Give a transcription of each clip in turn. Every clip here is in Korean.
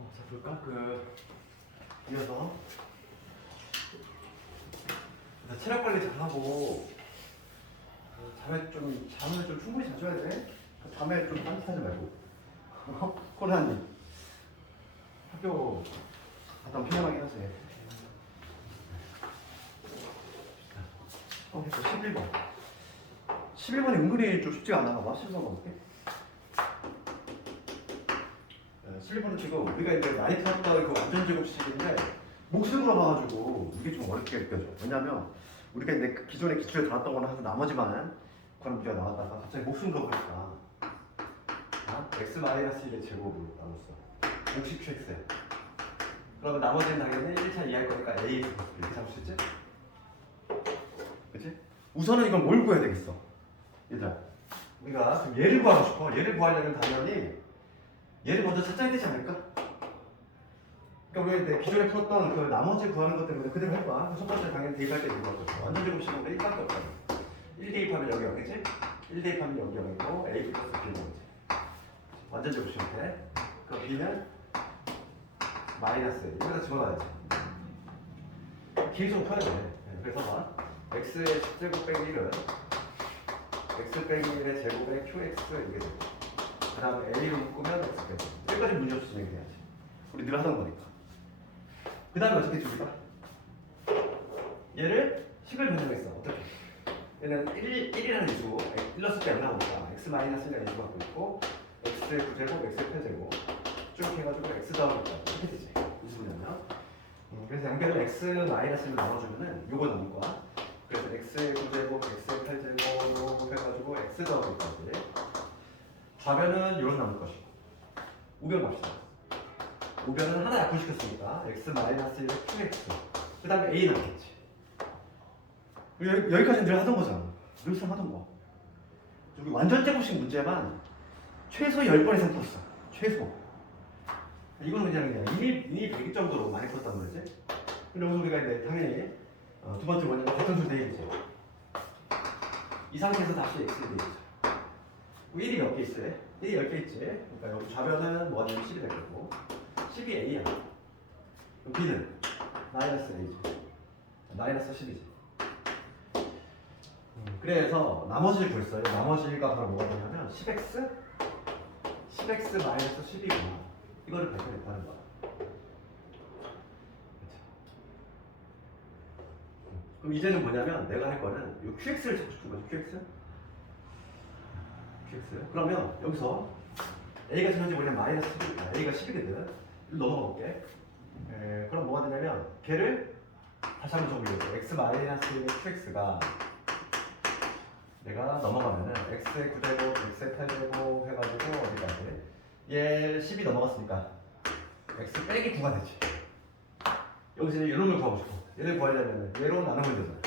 자, 볼까? 이어서 체력 관리 잘 하고 잠을 좀 충분히 자줘야 돼. 잠에 좀 딴짓하지 말고. 코난님 학교 갔다 오면 편안하게 하세요. 됐어. 11번. 11번이 은근히 좀 쉽지가 않나 봐. 11번 볼게. 11번은 지금 우리가 이제 많이 들었던 그 완전 제곱식인데 몫을 물어봐가지고 이게 좀 어렵게 느껴져. 왜냐면 우리가 이제 기존에 기출에 달았던 거는 항상 나머지만 그런 문제가 나왔다가 갑자기 몫을 물어보니까 x-1의 제곱으로 나눴어. 60qx야. 그러면 나머지는 당연히 1차 이해할 거니까 ax 이렇게 잡을 수 있지? 그치? 우선은 이건 뭘 구해야 되겠어? 얘들아, 우리가 지금 얘를 구하고 싶어. 얘를 구하려면 당연히 얘를 먼저 찾아야 되지 않을까? 그러니까 우리가 이제 기존에 풀었던 그 나머지 구하는 것 때문에 그대로 해봐. 첫 번째 당연히 대입할 때 이거 같거든. 완전 제곱식은 1밖에 없거든. 1 대입하면 여기 0이지? 1 대입하면 여기 0이고 a 플러스 b는 0이지. 완전 제곱식은 돼. 그럼 b는 마이너스 여기다 집어넣어야지. 계속 펴야 돼. 그래서 봐. x의 10제곱 빼기 1은 x 빼기 1의 제곱에 qx 이게 되고 그 다음에 a로 묶으면 x 빼기 여기까지 문제 없이 진행해야지. 우리 늘 하던 거니까. 그 다음에 어떻게 줄까? 얘를 식을 변형했어. 어떻게? 얘는 1이라는 이수 1 넣었을 때 안 나오니까 x-1이라는 이수 갖고 있고 x의 9제곱, x의 8제곱 쭉 해가지고 x 더하기 이렇게 되지. 이수분이면 그래서 양변을 x-를 나눠주면은 요거 나올 거야. 그래서 x의 9제곱, x의 8제곱 해가지고 x 더하기까지 좌변은 이런 나올 것이고 우변 갑시다. 우변은 하나 약분시켰으니까 x-1의 qx 그 다음에 a 나오겠지. 여기까지는 늘 하던 거잖아. 늘상 하던 거. 여기 완전 제곱식 문제만 최소 10번 이상 풀었어. 최소. 이거는 그냥 이미 100일 정도로 많이 풀었단 말이지. 근데 여기서 우리가 이제 당연히 두 번째 원인은 대천수 대입이죠. 이 상태에서 다시 x를 대입이죠. 1이 몇 개 있어요? 1이 10개 있지. 그러니까 여기 좌변은 뭐냐면 10이 될 거고 10이 a야. 그럼 b는 마이너스 a지. 마이너스 10이지. 그래서 나머지를 구했어요. 나머지가 바로 뭐가 되냐면 10x 마이너스 10이구나. 이거를 발표했다는 거야. 그럼 이제는 뭐냐면 내가 할 거는 이 qx를 찾고 싶은 거지. qx. 그러면 여기서 a가 지금 현재 뭐냐면 마이너스 10, a가 10이거든. 넘어가 볼게. 그럼 뭐가 되냐면 걔를 다시 한번 적어볼게요. x 마이너스 qx가 내가 넘어가면은 x의 9제곱, x의 8제곱 해가지고 어디까지? 얘 10이 넘어갔으니까 x 빼기 9가 되지. 여기서 이런 걸 구하고 싶어. 얘를 구하려면 얘로 나누면 되잖아.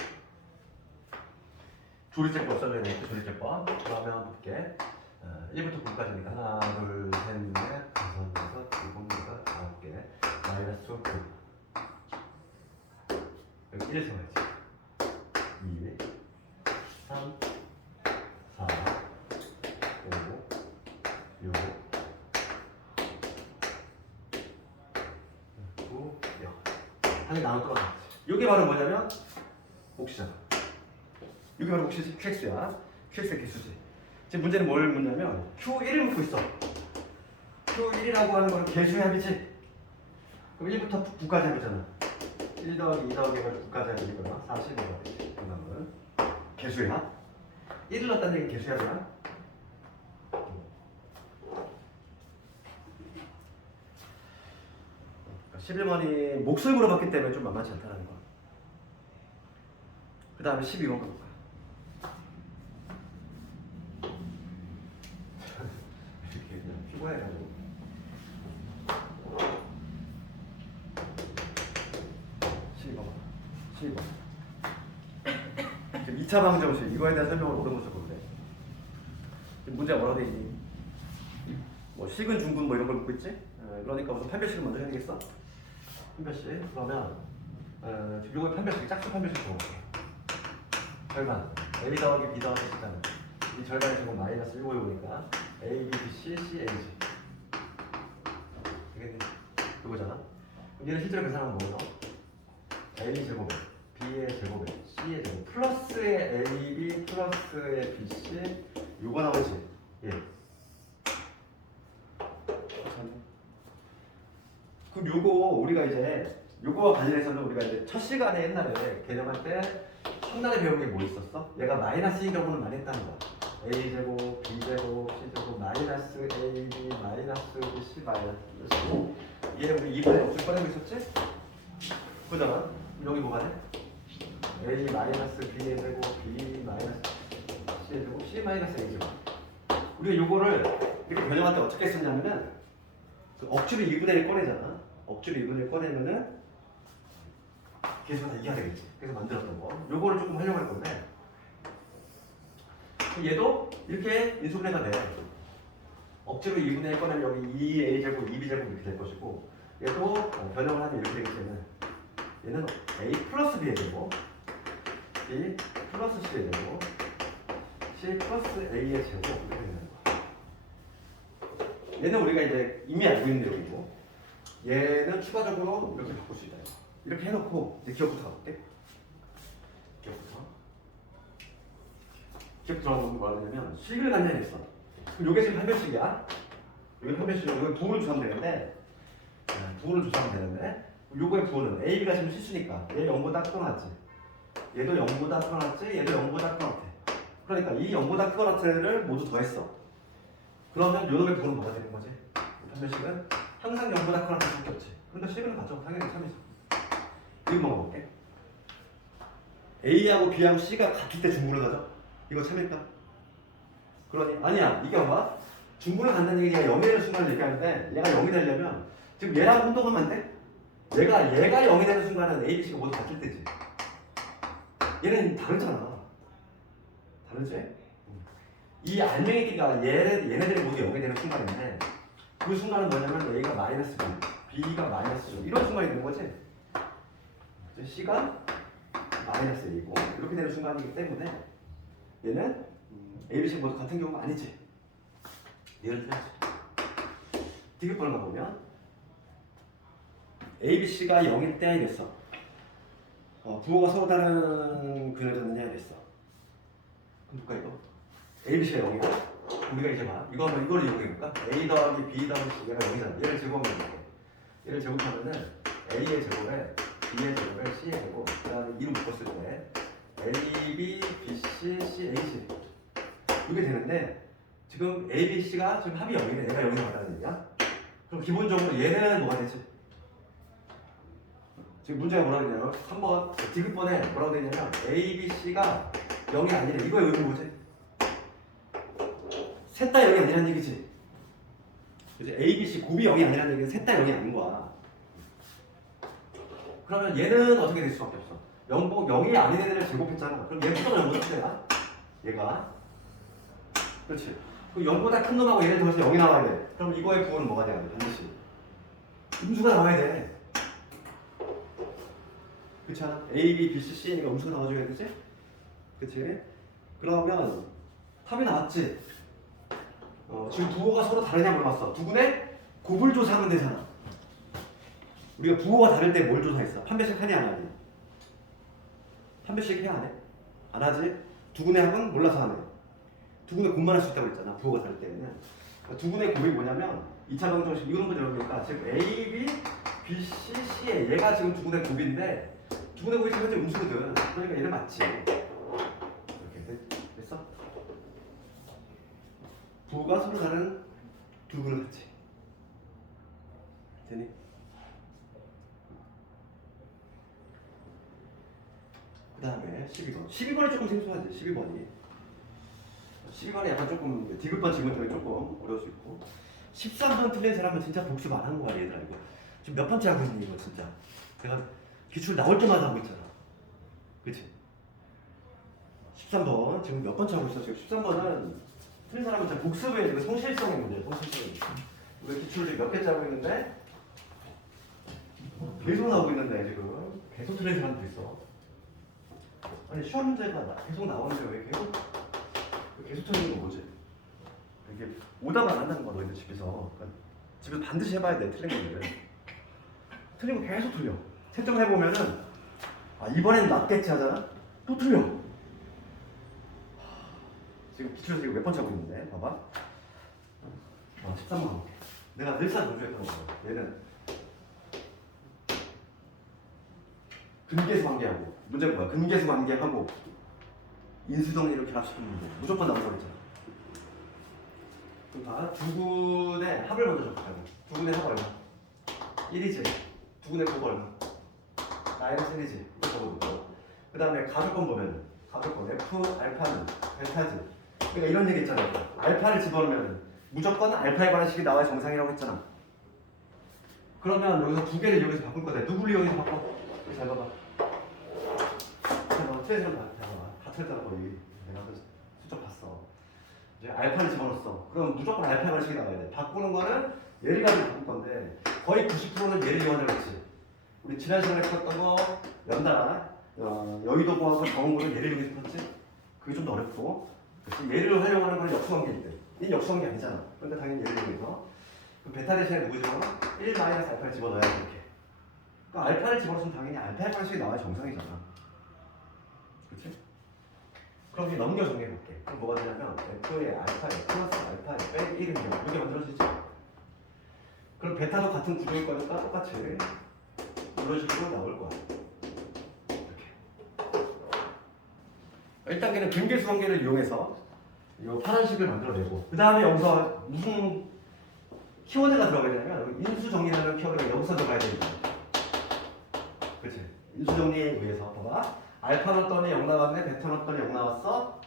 조리제법 써줘야 되니까 조리제법. 그러면 볼게. 1부터 9까지니까 하나, 둘, 셋, 넷, 다섯, 여섯, 일곱, 여덟, 아홉 개. 마이너스 9. 여기 1 세워야지. 2, 3, 4, 5, 6, 9, 0. 당연히 나눠 떨어졌지. 이게 바로 뭐냐면 몫이잖아. 이게 바로 몫이지. qx야. qx의 개수지. 지금 문제는 뭘 묻냐면 q1을 묻고 있어. q1이라고 하는 건 개수의 합이지. 그럼 1부터 9까지 합이잖아. 1 더하기 2 더하기 9까지 합이니까 45가 되지. 그 다음은 개수의 합. 1을 넣었다는 얘기는 개수의 합이야. 11번이 몫을 물어봤기 때문에 좀 만만치 않다는 거야. 그 다음에 12번 가볼까? 이렇게 그냥 피곤해가지고. 12번. 지금 2차 방정식 이거에 대한 설명을 모든 것을 볼래. 지금 문제가 뭐라고 돼 있니? 뭐 식은 중근 뭐 이런 걸 묻고 있지? 그러니까 우선 판별식을 먼저 해야 되겠어. 판별식. 그러면 지금 이거 판별식 짝수 판별식 적어볼게. 절반 a 더하기 b 더하기 c잖아. 이 절반의 제곱 마이너스 1, 5, 5니까 a, b, b, c, c, a지. 되겠니? 이거잖아. 그럼 얘는 실제로 계산하면 뭐예요? A 제곱에 B의 제곱에 C의 제곱 플러스의 AB 플러스의 BC 요거 나오지? 예. 그럼 요거 우리가 이제 요거와 관련해서는 우리가 이제 첫 시간에 옛날에 개념할 때 첫날에 배운 게 뭐 있었어? 얘가 마이너스인 경우는 많이 했다는 거야. A 제곱, B 제곱, C 제곱, 마이너스 AB, 마이너스 BC, 마이너스 얘 우리 2분의 억줄 꺼내고 있었지? 그잖아. 여기 뭐가 돼? A 마이너스 B의 제곱, B 마이너스 C의 제곱, C 마이너스 A 제곱. 우리가 요거를 이렇게 변형할 때 어떻게 쓰냐면은 그 억지로 2분의 1 꺼내잖아. 억지로 2분의 1 꺼내면은 계속 다 이해가 되겠지. 그래서 만들었던 거. 요거를 조금 활용할 건데 얘도 이렇게 인수분해가 돼. 억지로 2분의 1 꺼내면 여기 2A 제곱, 2B 제곱 이렇게 될 것이고 얘도 변형을 하면 이렇게 되기 때문에 얘는 A 플러스 B의 제곱, B 플러스 C의 제곱, C 플러스 A의 제곱 이렇게 되는 거야. 얘는 우리가 이제 이미 알고 있는 내용이고 얘는 추가적으로 이렇게 바꿀 수 있다. 이렇게 해놓고 이제 기억부터 가볼게. 기억부터 가면 뭐라 그러냐면 수익을 갖냐 했어. 그럼 요게 지금 판별식이야. 요게 판별식이야. 요게 부호를 조사하면 되는데 부호를 조사하면 되는데 요거의 부호는 AB가 지금 실수니까 얘 0보다 크거나 같지. 얘도 0보다 크거나 같지. 얘도 0보다 크거나 같아. 그러니까 이 0보다 크거나 같은를 모두 더했어. 그러면 요놈의 부호는 뭐가 되는 거지? 판별식은 항상 0보다 크거나 같을 수밖에 없지. 그러니까 식은 맞죠. 당연히 참이죠. 이거 먹어볼게. A하고 B하고 C가 같을 때 중분을 가져? 이거 참일까? 그러니 아니야. 이게 봐봐. 중분을 간다는 얘기가 0이 되는 순간을 얘기하는데 얘가 0이 되려면 지금 얘랑 운동하면 안 돼? 얘가 0이 되는 순간은 A, B, C가 모두 같을 때지. 얘는 다르잖아. 다르지? 이 알맹이끼가 얘네들이 모두 0이 되는 순간인데 그 순간은 뭐냐면 A가 마이너스 B, B가 마이너스 0 이런 순간이 되는 거지. C가 마이너스 A고 이렇게 되는 순간이기 때문에 얘는 A, B, C 모두 같은 경우가 아니지. 예를 들어야지. 디귿번호가 보면 A, B, C가 0일 때 이랬어. 부호가 서로 다른 근을 갖느냐 이랬어. 그럼 볼까 이거? A, B, C가 0이야. 우리가 이제 봐. 이거를 이용해볼까? A 더하기 B 더하기 C가 0이잖아. 얘를 제곱하면 이렇게. 얘를 제곱하면은 A의 제곱에 B의 제곱에 C의 제곱 그 다음에 2로 묶었을 때 A, B, B, C, C, A, C 이게 되는데 지금 A, B, C가 지금 합이 0이네. 얘가 0이 맞다는 얘기야. 그럼 기본적으로 얘는 뭐가 되지? 지금 문제가 뭐라고 되냐면 한번 디귿번에 뭐라고 되냐면 A, B, C가 0이 아니래. 이거의 의미는 뭐지? 셋 다 0이 아니라는 얘기지. 그치? A, B, C 곱이 0이 아니라는 얘기는 셋 다 0이 아닌 거야. 그러면 얘는 어떻게 될 수밖에 없어? 0이 아닌 애들을 제곱했잖아. 그럼 얘 무조건 0보다 크대야. 얘가. 그렇지. 그럼 0보다 큰 놈하고 얘를 더해서 0이 나와야 돼. 그럼 이거의 부호는 뭐가 돼야 돼? 반드시. 음수가 나와야 돼. 그렇지 않아? A, B, B, C, C니까 음수가 나와줘야 되지? 그치? 그러면 답이 나왔지? 지금 부호가 서로 다르냐 물어봤어. 두근에 곱을 조사하면 되잖아. 우리가 부호가 다를 때 뭘 조사했어? 판별식 하냐 안 하니? 판별식 해야 안 해? 안 하지? 두근의 합은 몰라서 하네. 두근의 곱만 할 수 있다고 했잖아. 부호가 다를 때는. 두근의 곱이 뭐냐면 2차 방정식 이거 문제 여러분이니까 지금 A, B, B, C, C에 얘가 지금 두근의 곱인데 두근의 곱이 지금 현재 음수거든. 그러니까 얘는 맞지. 이렇게 됐어? 부호가 서로 다른 두 근을 같이. 되니? 그 다음에 12번. 12번이 조금 생소하지, 12번이. 12번이 약간 조금, 디귿번 지문들이 조금 어려울 수 있고. 13번 틀린 사람은 진짜 복습 안 한 거야, 얘들아, 이거. 지금 몇 번째 하고 있니, 이거 진짜. 내가 기출 나올 때마다 하고 있잖아. 그치? 13번, 지금 몇 번째 하고 있어? 지금 13번은 틀린 사람은 진짜 복습에 지금 성실성의 문제예요, 성실성의 문제. 우리 기출을 몇 개째 하고 있는데, 계속 나오고 있는데, 지금. 계속 틀린 사람도 있어. 아니 시험 문제가 계속 나오는데 왜 계속 틀리는 거 뭐지? 이게 오답을 안 한다는 거야 너희들 집에서. 그러니까 집에서 반드시 해봐야 돼 틀린 건데. 틀리면 계속 틀려. 채점을 해보면은 아 이번엔 맞겠지 하잖아. 또 틀려. 지금 기출에서 이거 몇 번째 하고 있는데 봐봐. 13번 가볼게. 내가 늘상 강조했던 거야. 얘는 근계수 관계하고 문제가 뭐야? 근계수 관계하고 인수정리를 결합시키는 문제 무조건 나온다고 했잖아. 그럼 봐. 두 군의 합을 먼저 적자고. 두 군의 합 얼마? 1이지. 두 군의 곱 얼마? 마이너스 1이지. 이거 적어두고. 그 다음에 가족권 보면 가족권 F 알파는 벨타지. 그러니까 이런 얘기 있잖아. 알파를 집어넣으면 무조건 알파에 관한 식이 나와야 정상이라고 했잖아. 그러면 여기서 두 개를 여기서 바꿀 거다. 누구를 여기서 바꿔? 여기 잘 봐봐. 잘 봐봐. 트레이스는 잘 봐봐. 다 틀렸잖아 거의. 내가 그 수적 봤어. 이제 알파를 집어넣었어. 그럼 무조건 알파에 관한 식이 나와야 돼. 바꾸는 거는 얘를 가지고 바꿀 건데 거의 90%는 얘를 이용하려고 했지. 우리 지난 시간에 풀었던 거 연달아 여의도고하고 정원고는 얘를 이용해서 풀었지. 그게 좀 더 어렵고 그래서 얘를 활용하는 건 역수관계인데 이 역수관계 아니잖아. 그러니까 당연히 얘를 이용해서 그 베타 대신에 누구 집어넣어? 1 마이너스 알파를 집어넣어야 돼 이렇게. 그러니까 알파를 집어넣으면 당연히 알파의 관식이 나와야 정상이잖아. 그렇지? 그럼 이제 넘겨 정리해볼게. 그럼 뭐가 되냐면 F의 알파에 플러스 알파에 빼기 1은 이렇게 만들어지지. 그럼 베타도 같은 구조일 거니까 똑같이 이런 식으로 나올 거야. 이렇게. 1단계는 근계수 관계를 이용해서 이 파란식을 만들어내고 그 다음에 여기서 무슨 키워드가 들어가야 되냐면 인수정리라는 키워드가 여기서 들어가야 됩니다. 그치? 인수정리에 의해서 봐봐. 알파 넣었더니 0 나왔네. 베타 넣었더니 0 나왔어.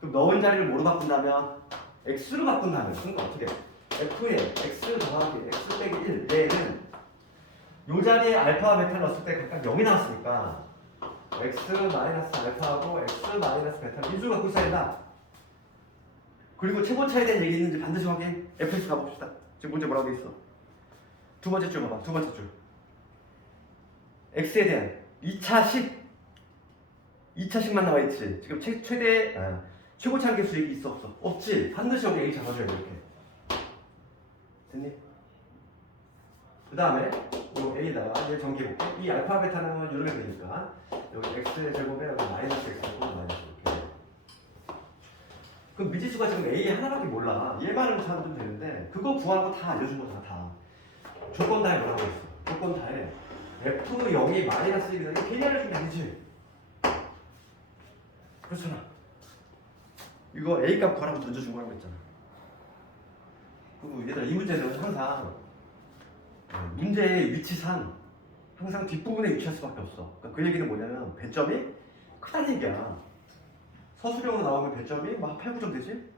그럼 넣은 자리를 뭐로 바꾼다면? x로 바꾼다면 그러니까 어떻게 해? f에 x 더하기 x 빼기 1 얘는 이 자리에 알파와 베타를 넣었을 때 각각 0이 나왔으니까 x 마이너스 알파하고 x 마이너스 베타를 인수로 갖고 있어야 된다. 그리고 최고차에 대한 얘기 있는지 반드시 확인. fx 가봅시다. 지금 문제 뭐라고 돼 있어? 두 번째 줄 봐봐. 두 번째 줄. x에 대한 2차식만 나와 있지. 지금 최고차 한계 수익이 있어 없어? 없지. 반드시 여기 a 잡아줘야 돼 이렇게. 됐니? 그 다음에 요 a에다가 얘 전개해볼게. 이 알파 베타는 이러면 되니까 여기 x 제곱에 여기 마이너스 x 제곱 마이너스 이렇게. 그럼 미지수가 지금 a 하나밖에 몰라. 얘만은 찾으면 되는데 그거 구하는 거 다 알려준 거잖아 다. 조건 다에 뭐라고 했어? 조건 다에 f0이 마이너스 1이라는 게 괜히 알려주면 되지. 그렇잖아. 이거 a 값 구하라고 던져준 거라고 했잖아. 그리고 얘들아 이 문제는 항상 문제의 위치상 항상 뒷부분에 위치할 수밖에 없어. 그러니까 그 얘기는 뭐냐면 배점이 크다는 얘기야. 서술형으로 나오면 배점이 막 8, 9점 되지?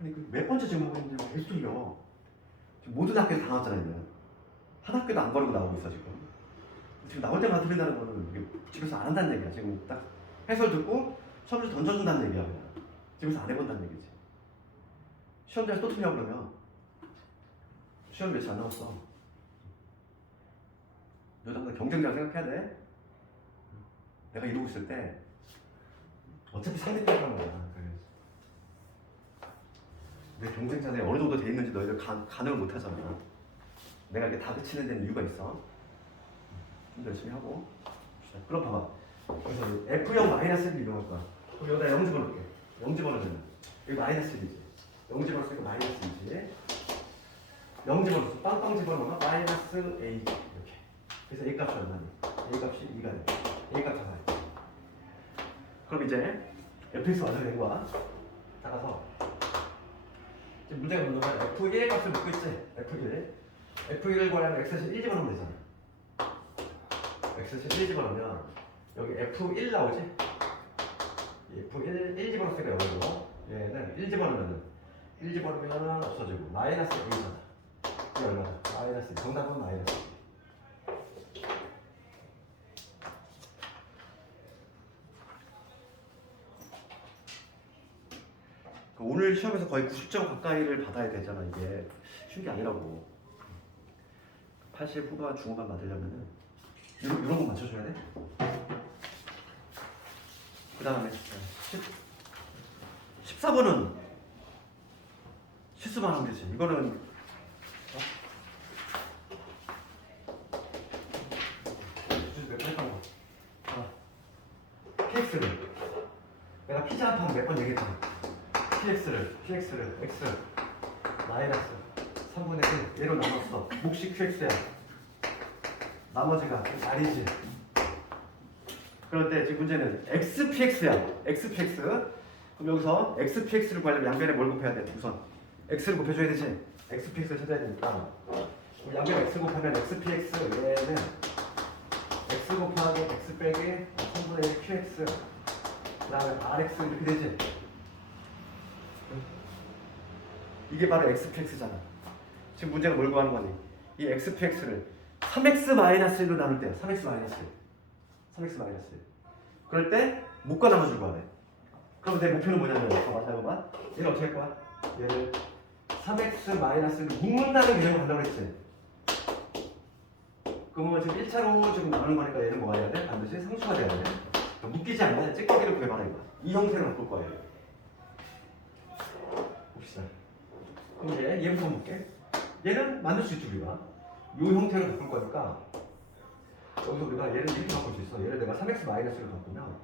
아니 그 몇 번째 지금 하고 있는데 계속 틀려. 지금 모든 학교에서 다 나왔잖아 이제. 한 학교도 안 거르고 나오고 있어 지금. 지금 나올 때마다 틀린다는 거는 이게 집에서 안 한다는 얘기야. 지금 딱 해설 듣고 시험지 던져준다는 얘기야 그냥. 집에서 안 해본다는 얘기지. 시험지에서 또 틀려 그러면 시험 며칠 안 남았어. 너 당장 경쟁자를 생각해야 돼. 내가 이러고 있을 때 어차피 상대편이란 거야. 내 경쟁자들이 어느 정도 돼 있는지 너희들 가늠을 못 하잖아. 내가 이렇게 다그치는 데는 이유가 있어. 좀 열심히 하고. 그럼 봐봐. 그래서 F0 마이너스 1을 이용할 거야. 그럼 여기다 0 집어넣을게. 0 집어넣으면 여기 마이너스 1이지. 0 집어넣으니까 마이너스 2지. 0 집어넣었어. 빵빵 집어넣으면 마이너스 A 이렇게. 그래서 A 값이 얼마니? A 값이 2가 돼. A 값 잡아야. 그럼 이제 fx 완성된 거야. 따라서 지금 문제가 뭐냐면 f1의 값을 묻고 있지. f1을 구하려면 x값이 1 집어넣으면 되잖아. x값이 1 집어넣으면 여기 f1 나오지. f1 1 집어넣었으니까 여기고 얘는 1 집어넣으면 없어지고 마이너스 a잖아. 이게 얼마죠? 마이너스 2. 정답은 마이너스 2. 오늘 시험에서 거의 90점 가까이를 받아야 되잖아. 이게 쉬운 게 아니라고. 80 후반 중후반 받으려면은 이런 거 맞춰줘야 돼. 그 다음에 14번은 실수만 하면 되지. 이거는 px를 내가 피자 한판 몇 번 얘기했잖아. px를 x 마이너스 3분의 1 얘로 나눴어. 몫이 qx야. 나머지가 r이지. 그럴 때 지금 문제는 xpx야. xpx. 그럼 여기서 xpx를 구하려면 양변에 뭘 곱해야 돼? 우선 x를 곱해줘야 되지. xpx를 찾아야 되니까 양변에 x 곱하면 xpx 얘는 x 곱하기 x 빼기 3분의 1 qx 그 다음에 rx 이렇게 되지. 이게 바로 xpx잖아. 지금 문제가 뭘 구하는 거니? 이 xpx를 3x-1로 나눌 때야. 3x-1 그럴 때 목과 나머지를 구하래. 그럼 내 목표는 뭐냐면 잠깐만 얘를 어떻게 할 거야? 얘를 3x-를 묶는다는 개념을 간다고 했지. 그러면 지금 1차로 지금 나누는 거니까 얘는 뭐가 해야 돼? 반드시 상수가 돼야 돼. 묶이지 않는 찌꺼기를 구해봐라 이거. 이 형태로 바꿀 거예요. 봅시다. 그럼 얘부터 볼게. 얘는 만들 수 있지 우리가. 이 형태로 바꿀 거니까 여기서 우리가 얘를 이렇게 바꿀 수 있어. 얘를 내가 3x-를 바꾸면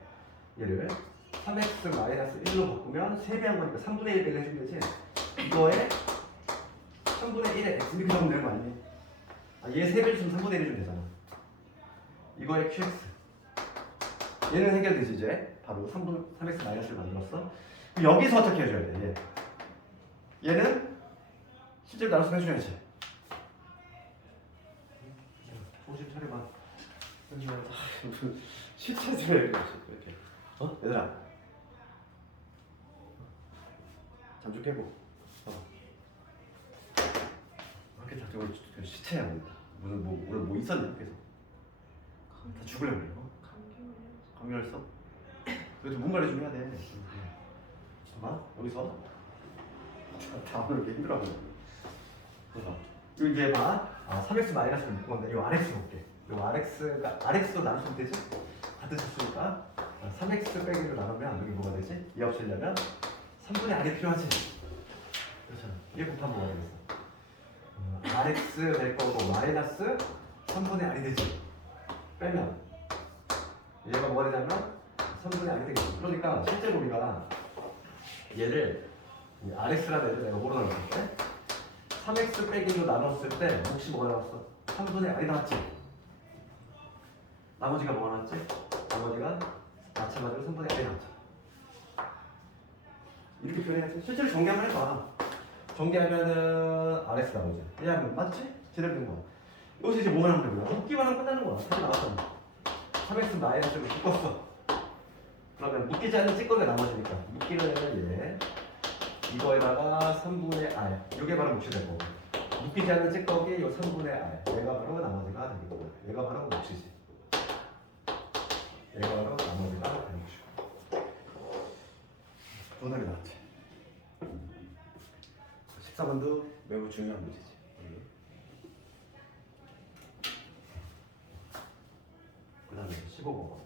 얘를 3x-1로 바꾸면 3배 한 거니까 3분의 1 빼기 해주면 되지. 이거에 3분의 1에 x 이렇게 적으면 되는 거 아니니? 얘 3배를 주면 3분의 1을 주면 되잖아. 이거에 qx 얘는 해결되지 이제. 바로 3x-를 만들었어. 여기서 어떻게 해줘야 돼? 얘는 실제로 나눠서 해줘야지. 정신 차려봐. 무슨 시체 좀 이렇게. 얘들아. 잠 좀 깨고. 이렇게 다 저거 시체야. 무슨 뭐 있었냐 계속. 다 죽으려고 그래. 감기 걸렸어? 그래도 뭔가를 좀 해야 돼. 봐봐 여기서 다 오늘 이렇게 힘들어. 그래서 이제 봐. 3x-를 묶은 건데 이 rx 볼게. 이 rx로 나누면 되지? 같은 수니까 3x 빼기로 나누면 여기 뭐가 되지? 이 없애려면 3분의 r이 필요하지. 그렇잖아. 얘 곱하면 뭐가 되겠어? rx 될 거고 마이너스 3분의 r이 되지. 빼면 얘가 뭐가 되냐면 3분의 r이 되겠어. 그러니까 실제로 우리가 얘를 rx라는 애를 내가 뭐로 나눴을 때 3x 빼기로 나눴을 때 혹시 뭐가 나왔어? 3분의 r이 나왔지? 나머지가 뭐가 나왔지? 나머지가 마찬가지로 3분의 r이 나왔죠. 이렇게 표현해야지. 실제로 정리 한번 해봐. 정리하면은 RS 나오지. 얘하면 맞지? 제대로 된 거야. 여기서 이제 뭐가 나오면 되냐? 묶기만 하면 끝나는 거야. 답이 나왔잖아. 3x-를 묶었어. 그러면 묶이지 않는 찌꺼기가 나머지니까 묶이는 얘 이거에다가 3분의 r 이게 바로 몫이 될 거고 묶이지 않는 찌꺼기 이 3분의 r 얘가 바로 나머지가 되겠고 얘가 바로 몫이지. 얘가 바로 나머지가 되는 것이고 정답이 나왔지. 14번도 매우 중요한 문제지. 그 다음에 15번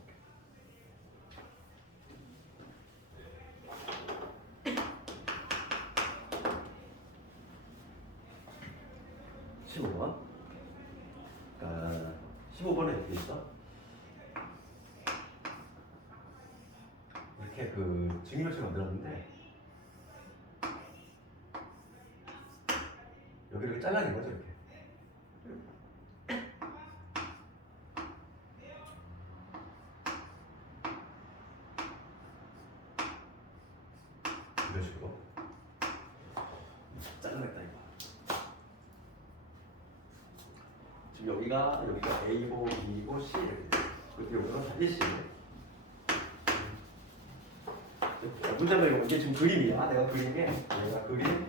15번. 그러니까 15번에 이렇게 있어. 이렇게 그 증명표를 만들었는데 여기를 이렇게 잘라낸 거죠 이렇게. 이런 식으로 잘라냈다 이거. 지금 여기가 A고 B고 C 이렇게 여기가 다 1C. 문제가 이게 지금 그림이야. 내가 그림에 내가 그림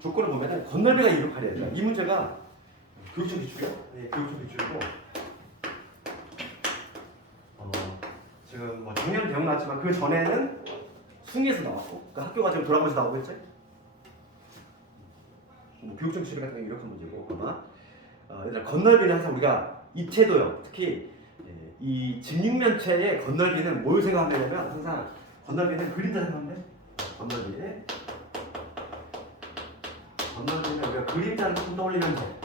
조건을 보면 건널비가 268이야. 이 문제가 교육청 기출이야. 네, 교육청 기출이고 지금 뭐 작년 기억나지만 그 전에는 승리에서 나왔고 그 학교 과정 돌아가면서 나오고 했지. 뭐 교육청 기출 같은 게 이렇게 문제고 아마 얘들아 건널비는 항상 우리가 입체도요. 특히 이 직육면체의 건널비는 뭘 생각하면 되냐면 항상 건널비는 그림자 생각하면 돼. 건널비는 우리가 그림자를 좀 떠올리면 돼.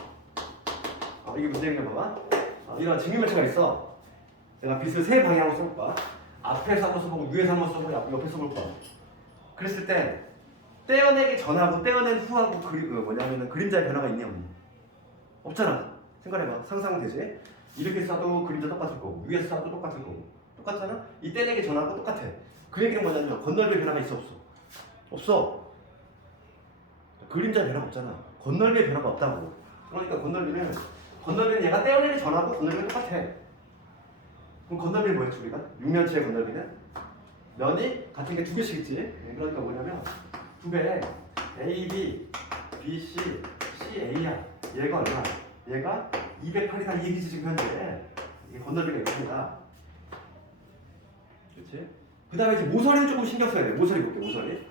이게 무슨 얘기냐 봐봐. 이런 직육면체가 있어. 내가 빛을 세 방향으로 쏠까? 앞에서 한번 써보고 위에서 한번 써보고 옆에서 써볼까? 그랬을 때 떼어내기 전하고 떼어낸 후하고 뭐냐면은 그림자의 변화가 있냐 없냐? 없잖아. 생각해봐. 상상되지? 이렇게 써도 그림자 똑같을 거고 위에서 써도 똑같을 거고 똑같잖아? 이 떼내기 전하고 똑같아. 그 얘기는 뭐냐면 건널비의 변화가 있어 없어? 없어. 그림자 변화가 없잖아. 건널비의 변화가 없다고. 그러니까 건널비는 얘가 떼어내기 전하고 건널비가 똑같아. 그럼 건널비는 뭐였지 우리가? 육면체의 건널비는? 면이 같은 게 두 개씩 있지. 그러니까 뭐냐면 두 배 A, B, B, C, C, A야. 얘가 얼마? 얘가 208이다 이 얘기지 지금 현재. 이게 건널비가 있습니다. 그렇지? 그 다음에 이제 모서리는 조금 신경 써야 돼. 모서리 볼게, 모서리.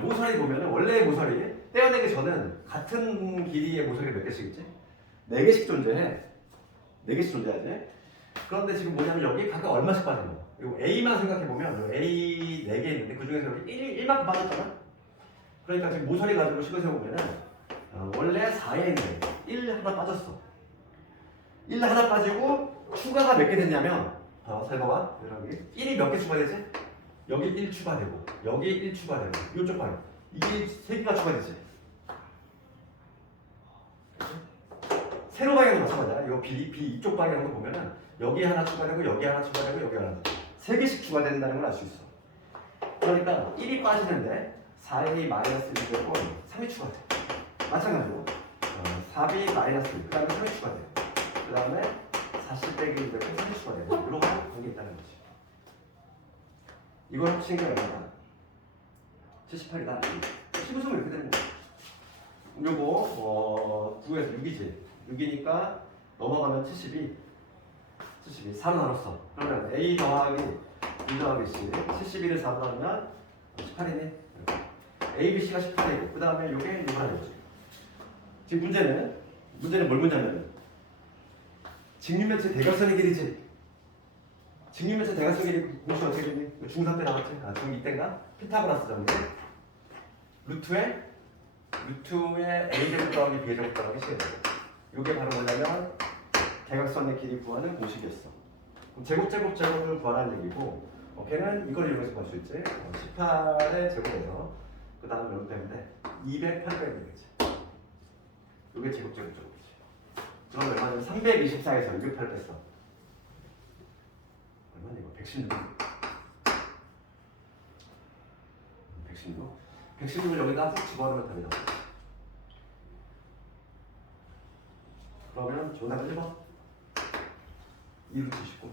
모서리 보면은 원래의 모서리 떼어내기 전은 같은 길이의 모서리가 몇 개씩 있지? 4개씩 존재해. 4개씩 존재하지? 그런데 지금 뭐냐면 여기 각각 얼마씩 빠진 거. 이거 A만 생각해보면 A 4개 있는데 그 중에서 여기 1만큼 빠졌잖아? 그러니까 지금 모서리 가지고 식을 세워보면은 원래 4에 있는 1 하나 빠졌어. 1 하나 빠지고 추가가 몇 개 됐냐면 잘 봐봐. 여기 1이 몇 개 추가되지? 여기 1 추가되고 여기 1 추가되고 이쪽 봐요. 이게 3개가 추가되지. 세로 방향도 마찬가지야. 이거 B 이쪽 방향으로 보면은 여기 하나 추가되고 여기 하나 추가되고 여기 하나 3개씩 추가된다는 걸 알 수 있어. 그러니까 1이 빠지는데 4a 마이너스 1 되고 3이 추가돼. 마찬가지로 4b 마이너스 1, 그 다음에 3이 추가돼. 그 다음에 40 빼기 1 되고 3이 추가돼. 이런 관계 있다는 거지. 이걸 합친 게 얼마나? 78이다. 15승은 이렇게 되는 거야. 요거 9에서 6이지. 6이니까 넘어가면 72. 4로 나눴어. 그러면 A 더하기 B 더하기 C 71을 4로 나누면 18이네. A, B, C가 18이고 그 다음에 요게 6을 하는 거지. 지금 문제는 뭘 묻냐면 직육면체 대각선의 길이지. 직육면체 대각선 길이 공식 어떻게 되니? 중3 때 나왔지? 중2 때인가? 피타고라스 정리. 루트에 A제곱 더하기 B제곱 더하기 C제곱. 이게 바로 뭐냐면 대각선의 길이 구하는 공식이었어. 그럼 제곱을 구하라는 얘기고 걔는 이걸 이용해서 구할 수 있지. 18의 제곱에서 그 다음 몇 빼는데 208 빼면 되겠지. 이게 제곱이지. 그럼 얼마냐면 324에서 208 뺐어. 얼마냐 이거? 116. 116을 여기다 훅 집어넣으면 답이 나와. 그러면 정답을 1번 2로 치시고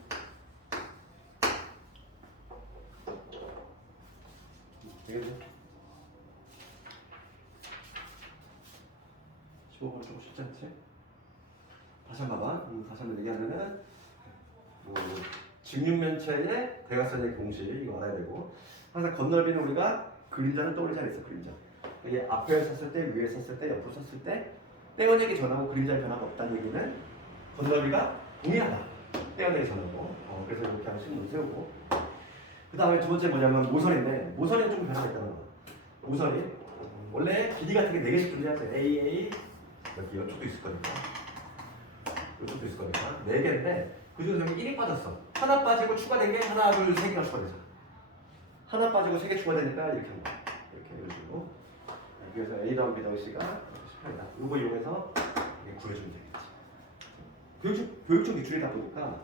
되겠네. 15번 조금 쉽지 않지? 다시 한번 봐봐. 다시 한번 얘기하면은 직육면체의 대각선의 공식 이거 알아야 되고 항상 건널비는 우리가 그림자는 떠올리지 않았어. 그림자 이게 앞에 섰을 때 위에 섰을 때 옆으로 섰을 때 떼어내기 전하고 그림자의 변화가 없다는 얘기는 건널비가 동일하다. 떼어내기 전하고 그래서 이렇게 하는 식문을 세우고 그 다음에 두 번째 뭐냐면 모서리인데 모서리는 조금 변화가 있다는 거야. 모서리 원래 길이 같은 게 4개씩 존재하죠. AA 여기 이쪽도 있을 거니까 이쪽도 있을 거니까 4개인데 그 중에서 여기 1이 빠졌어. 하나 빠지고 추가된 게 하나 둘 3개가 추가되잖아. 하나 빠지고 3개 추가되니까 이렇게 하는 거야. 이렇게 이런 식으로. 그래서 A 더하기 B 더하기 C가 18이다. 이거 이용해서 구해주면 되겠지. 교육적 기출이다 보니까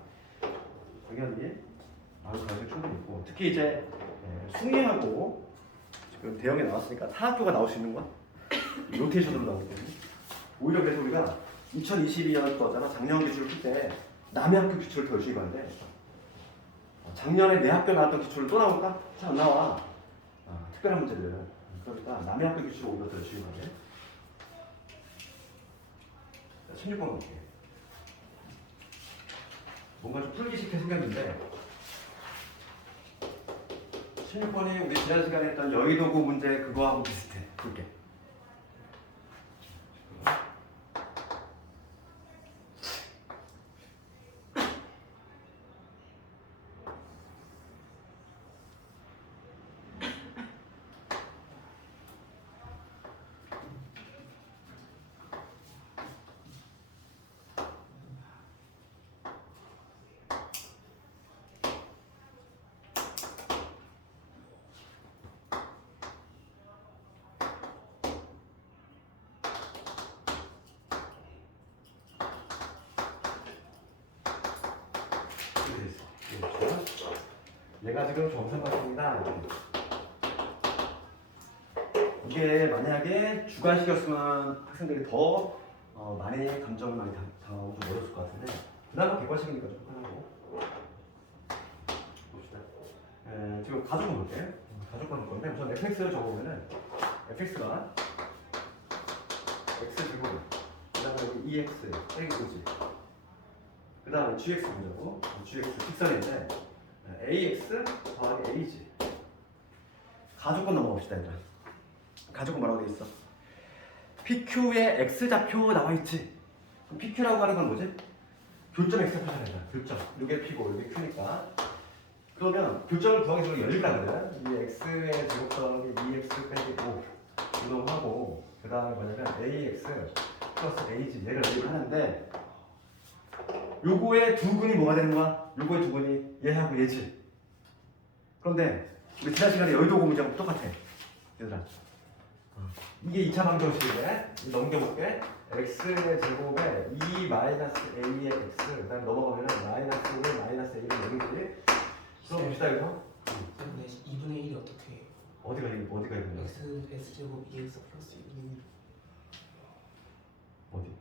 당연히 나올 가능성이 충분히 있고 특히 이제 숭례하고 지금 대형에 나왔으니까 타학교가 나올 수 있는 거야. 로테이션으로 나오기 때문에 오히려 그래서 우리가 2022년 거잖아. 작년 기출을 풀 때 남의 학교 기출을 더 열심히 봤는데 작년에 내 학교 나왔던 기출을 또 나올까? 잘 안 나와. 특별한 문제들은. 그러니까 남의 학교 기출을 오히려 더 열심히 봤네. 16번 볼게. 뭔가 좀 풀기 쉽게 생겼는데 16번이 우리 지난 시간에 했던 여의도구 문제 그거하고 비슷해. 풀게. 얘가 지금 정삼각형이다. 이게 만약에 주관식이었으면 학생들이 더 많이 감정을 많이 당하고 좀 어려웠을 것 같은데 그나마 객관식이니까 좀 편하고. 봅시다. 지금 가족을 볼게요. 가족을 볼 건데 우선 fx를 적어보면은 fx가 x 제곱 그 다음에 여기 2x 빼기 5지 그 다음에 gx 문제고 gx 직선인데 ax 더하기 a지. 가족권 넘어갑시다. 일단 가족은 뭐라고 돼 있어? PQ에 x좌표 나와 있지. 그럼 PQ라고 하는 건 뭐지? 교점 x좌표잖아. 교점. 이게 P고 이게 Q니까. 그러면 교점을 구하기 전에 열리라거든. 이 x의 제곱 더하기 2x 빼기 5 이동하고 그 다음에 뭐냐면 ax 플러스 ag 얘를 열리를 하는데 요거의 두 근이 뭐가 되는 거야? 요거의 두 근이 얘하고 얘지. 그런데 우리 지난 시간에 여의도 문제하고 똑같아. 얘들아. 이게 2차 방정식인데 넘겨볼게. x의 제곱에 2 마이너스 a의 x 그 다음에 넘어가면 마이너스 1 마이너스 a를 내리지. 그럼 봅시다 여기서. 근데 2분의 1이 어떻게 해요? 어디가 2분의 x제곱 2x 플러스 2분의 1 어디?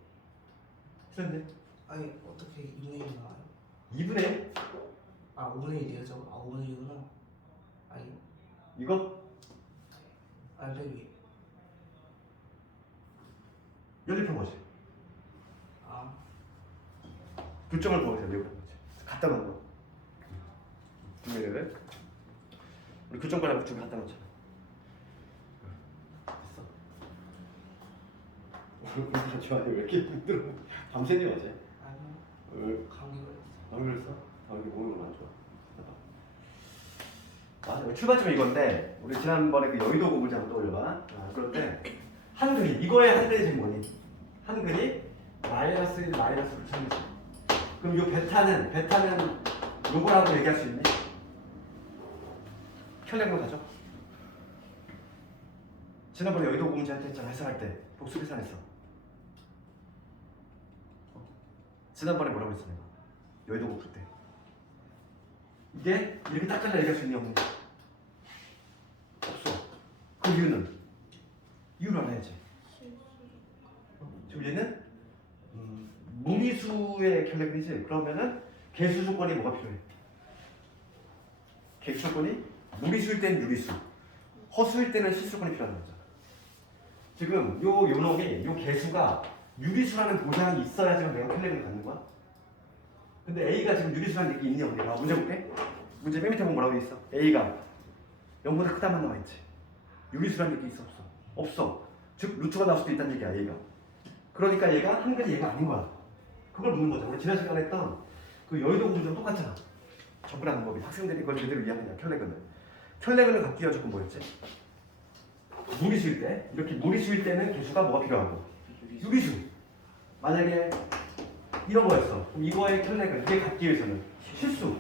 싫은데? 아니 어떻게 2분의 1이 나와요? 2분의 1? 아 5분의 1이에요 저거? 아 5분의 1이구나 아니 이거? 아니 빼기 연립한 거지. 아 교점을 보고 연립한 거지. 갖다 놓은 거. 두 개를 우리 교점과랑 붙이고 갖다 놓잖아. 됐어. 오늘 좋아해. 왜 이렇게 힘들어? 밤새니 어제? 아니요 감기 걸렸어. 안 그랬어? 감기 몸이 안 좋아. 맞아. 출발점이 이건데 우리 지난번에 그 여의도 고물자 한번 떠올려봐. 그럴 때 한글이 이거의 한글이 지금 뭐니? 한글이 마이너스 1 마이너스 9 참이지. 그럼 요 베타는 요거라고 얘기할 수 있니? 혈량으로 가죠. 지난번에 여의도 고물자한테 했잖아. 해설할 때 복수 계산했어. 지난번에 뭐라고 했어 내가? 여의도 고풀 때 이게 이렇게 딱 잘라 얘기할 수 있니 없니? 없어. 그 이유를 알아야지. 지금 얘는 무리수의 혈액이지. 그러면은 개수 조건이 뭐가 필요해? 개수 조건이 무리수일 때는 유리수, 허수일 때는 실수 조건이 필요한 거죠. 지금 요 놈이 요 개수가 유리수라는 보장이 있어야지만 내가 혈액을 갖는 거야. 근데 A가 지금 유리수라는 얘기 있니 없니? 문제 볼게. 문제 맨 밑에 보면 뭐라고 돼 있어? A가 0보다 크다만 나와 있지. 유리수라는 얘기 있어 없어? 없어. 즉 루트가 나올 수도 있다는 얘기야 A가. 그러니까 얘가 한글이 얘가 아닌 거야. 그걸 묻는 거죠. 우리 지난 시간에 했던 그 여의도 문제랑 똑같잖아. 접근하는 법이. 학생들이 그걸 제대로 이해하느냐. 혈레근을 갖기 위한 조건 뭐였지? 무리수일 때. 이렇게 무리수일 때는 개수가 뭐가 필요하고? 유리수. 만약에 이런 거였어. 그럼 이거의 혈레근 이게 갖기 위해서는 실수.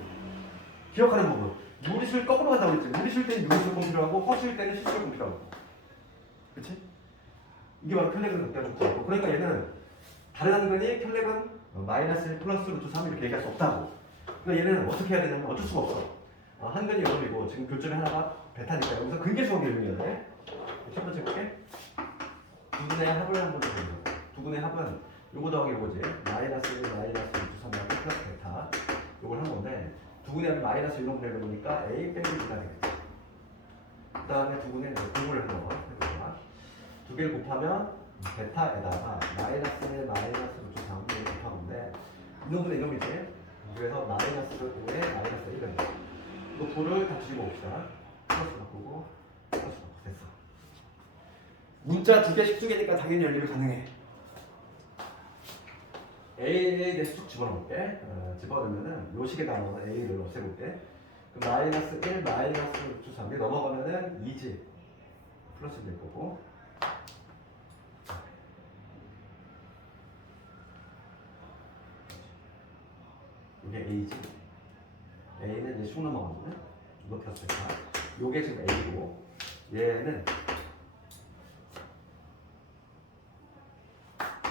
기억하는 부분. 무리수를 거꾸로 간다고 했지. 무리수일 때는 유리수 조건 필요하고 허수일 때는 실수 조건 필요하고. 그렇지? 이게 바로 혈레근을 갖기 위한 조건이고. 그러니까 얘는 다른 한근이 혈레근 마이너스 1 플러스 루트 3 이렇게 얘기할 수 없다고. 그러니까 얘는 어떻게 해야 되냐면 어쩔 수가 없어. 한근이 여덟이고 지금 교점이 하나가 베타니까 여기서 근계수학을 열면 돼. 첫 번째 볼게. 두 분의 합을 한번 보는 거. 두 분의 합은 요거 더하기 요거지. 마이너스 1 마이너스 루트 3 플러스 베타. 요걸 한 건데 두 분의 합이 마이너스 1로 분해해보니까 A 빼기 B가 되겠지. 그 다음에 두 분의 공을 해서 두 개를 곱하면 베타에다가 마이너스 1 마이너스 루트 3을 곱한 건데 이놈분의 이놈이지. 그래서 마이너스 5에 마이너스 1은 이거 9를 다 뒤집어 봅시다. 플러스 바꾸고 플러스 바꾸고 됐어. 문자 두 개씩 두 개니까 당연히 연립이 가능해. A에 대해서 쭉 집어넣을게. 집어넣으면은 요 식에다 넣어서 A를 없애볼게. 그럼 마이너스 1 마이너스 루트 3이 넘어가면은 2지. 플러스 될 거고. 이게 A지. A는 이제 쑥 넘어가면 이거 플러스 베타. 요게 지금 A고 얘는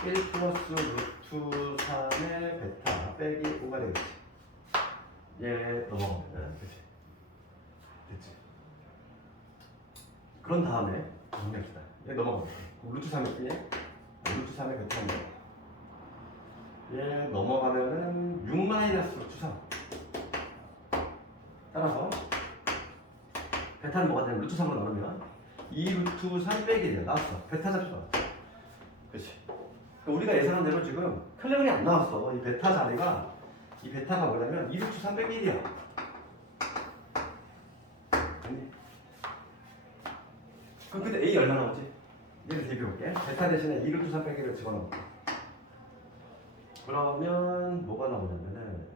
1 플러스 루트 3의 베타 빼기 5가 되겠지. 얘 넘어가면 그치? 그런 다음에 정리합시다. 얘 넘어갑니다. 루트 3이 있지? 루트 3의 베타입니다. 얘 넘어가면은 6 마이너스 루트 3. 따라서 베타는 뭐가 되냐면 루트 3으로 나누면 2 루트 3 빼기 1 나왔어. 베타 잡혀가. 그렇지. 그러니까 우리가 예상한 대로 지금 클레온이 안 나왔어. 이 베타 자리가 이 베타가 뭐냐면 2 루트 3 빼기 1이야. 그럼 근데 A 얼마 나오지? 얘를 대비해볼게. 베타 대신에 2 루트 3 빼기를 집어넣을게. 그러면 뭐가 나오냐면은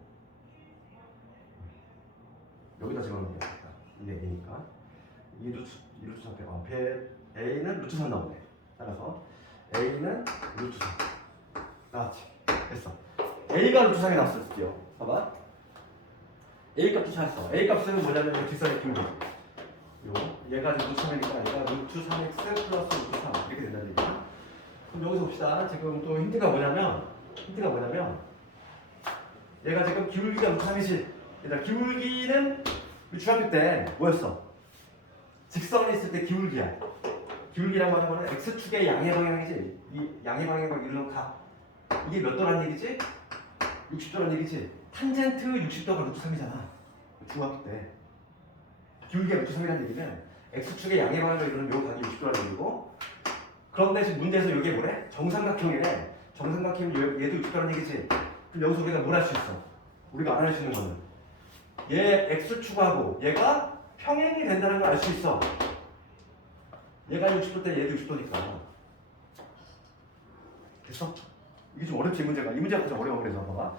여기다 집어넣으면 되겠다. 이게 A니까 2 루트 3 빼기 A는 루트 3 나오네. 따라서 A는 루트 3 나왔지. 됐어. A가 루트 3이 나왔을 때요. 봐봐. A 값도 찾았어. A 값은 뭐냐면 뒷선의 기울기. 얘가 지금 루트 3이니까 얘가 루트 3x 플러스 루트 3 이렇게 된다는 얘기야. 그럼 여기서 봅시다. 지금 또 힌트가 뭐냐면 얘가 지금 기울기가 루트 3이지. 얘들아 기울기는 우리 중학교 때 뭐였어? 직선이 있을 때 기울기야. 기울기라고 하는 거는 x축의 양의 방향이지. 이 양의 방향과 이루는 각. 이게 몇 도란 얘기지? 60도란 얘기지. 탄젠트 60도가 루트 3이잖아. 중학교 때. 기울기가 루트 3이라는 얘기는 x축의 양의 방향을 이루는 요 각이 60도라는 얘기고, 그런데 지금 문제에서 이게 뭐래? 정삼각형이래. 정삼각형이면 얘도 60도라는 얘기지. 그럼 여기서 우리가 뭘 할 수 있어? 우리가 안 할 수 있는 거는 얘 x축하고 얘가 평행이 된다는 걸 알 수 있어. 얘가 60도 때 얘도 60도니까. 됐어? 이게 좀 어렵지, 문제가. 이 문제가 가장 어려워. 그래서 봐봐.